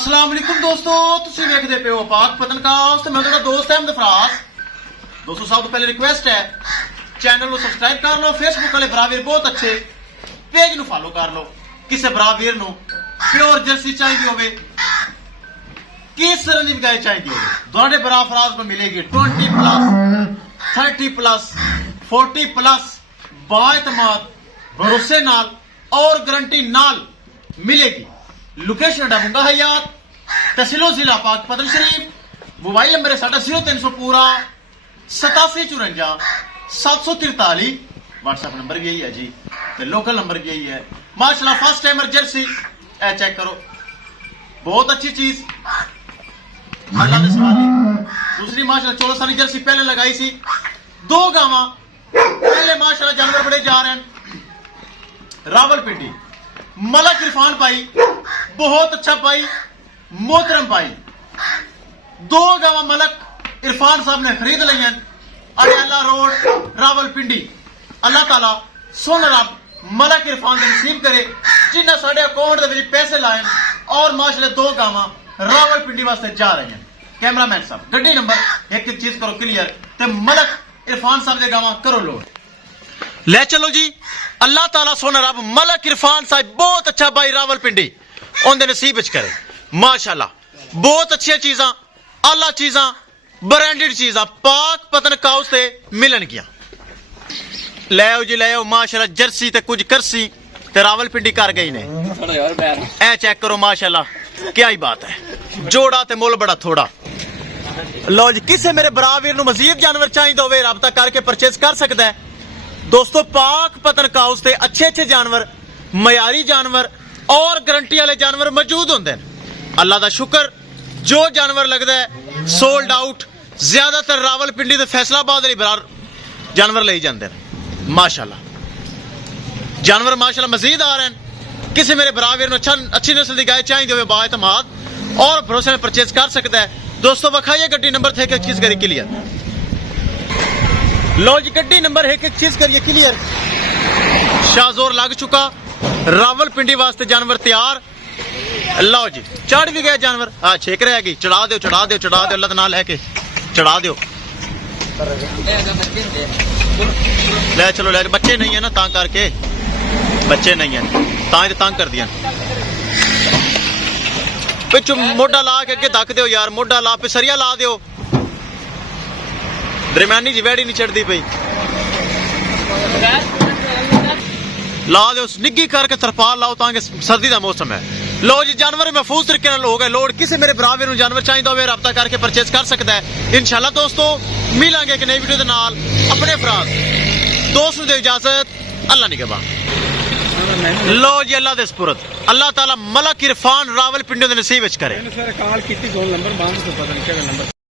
अस्सलाम वालेकुम दोस्तों, तुसीं वेखदे पे हो पाक पतनकास्ट। मैं तुहाडा दोस्त अहमद फराज। दोस्तों सब तो पहले रिक्वेस्ट है, चैनल को सबसक्राइब कर लो। फेसबुक वाले बरावीर बहुत अच्छे, पेज नु फॉलो कर लो। किसे बरावीर नु प्योर जर्सी चाहिए होवे, किस तरह की गाय चाहिए होवे, दोनों बरा फराज में मिलेगी। 20+, 30+, 40+ बाएतमाद, भरोसे नाल और गारंटी नाल मिलेगी। लोकेशन डाबूंगा हयात, तहसीलो जिला पाक पतन शरीफ। मोबाइल नंबर है साडा 0300 पूरा 8754 743। व्हाट्सएप नंबर भी यही है जी, तो लोकल नंबर भी यही है। माशाल्लाह फर्स्ट टाइमर जर्सी ए चेक करो, बहुत अच्छी चीज अल्लाह ने सवाली। दूसरी माशाल्लाह 14 साल जर्सी पहले लगाई सी, 2 गावा पहले माशाल्लाह जानवर बड़े जा रहे हैं। रावलपिंडी मलक इरफान भाई बहुत अच्छा भाई, मोहतरम भाई। 2 गावा मलक इरफान साहब ने खरीद ली हैं। अड़याला रोड रावलपिंडी। अल्लाह ताला सुन रब मलक इरफान दे नसीब करे जिन्हें साढ़े अकाउंट दे पैसे लाए और माशाल्लाह 2 गावा रावलपिंडी वास्ते जा रहे हैं। कैमरामैन साहब गड्डी नंबर एक चीज करो क्लियर, ते मलक इरफान साहब दे गावा करो लोड, ले चलो जी। अल्लाह ताला सोना रब मलक इरफान साहब बहुत अच्छा भाई रावलपिंडी उनके नसीब विच करे। माशाल्लाह बहुत अच्छी चीजा, आला चीजा, ब्रांडेड चीजा पाक पतन काउस से मिलन गया। ले आओ जी, ले आओ। माशाल्लाह जर्सी ते कुछ करसी ते रावलपिंडी कर गई ने। ए चेक करो माशाल्लाह क्या ही बात है, जोड़ा ते मुल बड़ा थोड़ा। लो जी, किसे मेरे बरावीर नु मजीद जानवर चाहिए होवे राबता करके परचेज कर सकता है। दोस्तों पाक पतन काउस से अच्छे अच्छे जानवर, मयारी जानवर और गारंटी वाले जानवर मौजूद होंगे। अल्लाह का शुक्र, जो जानवर लगता है सोल्ड आउट। ज्यादातर रावलपिंडी ते फैसलाबाद वाली बरार जानवर ले जाते हैं। माशाल्लाह जानवर माशाल्लाह मजीद आ रहे हैं। किसी मेरे बरावीर अच्छी नस्ल की गाय चाहिए हो बाएतमाद और भरोसे में परचेज कर सकता है। दोस्तों वखाइए गड्डी नंबर थे एक चीज करिए क्लियर। लो जी गड्डी नंबर एक चीज करिए क्लियर। शाहजोर लग चुका, रावलपिंडी वास्ते जानवर तैयार। लो जी चढ़ भी गए जानवर। हाँ छेक रहेगी, चढ़ा दो चढ़ा दो चढ़ा दो, अल्लाह ना लैके चढ़ा दो। ले चलो ले, बच्चे नहीं है ना ता करके, बच्चे नहीं है ता तंग कर दिया। पिछू मोढा ला के अगे धक दो यार, मोढा ला पे सरिया ला दो। दरम्यानी जी वैड़ी नहीं चढ़ती पई, ला दो निग्गी करके तरपाल लाओ ताकि सर्दी का मौसम है। लो जी जानवर महफूज तरीके हो गए लोड। किसी मेरे बराबर में जानवर चाहिए हो राबता करके परचेज कर सकता है। इंशाल्लाह दोस्तों मिलेंगे एक नई वीडियो के नाल। अपने फराज दोस्त दे इजाजत, अल्लाह निगहबान। लो जी अल्लाह दे सुपुर्द। अल्लाह ताला मलक इरफान रावलपिंडी दे नसीब विच करे।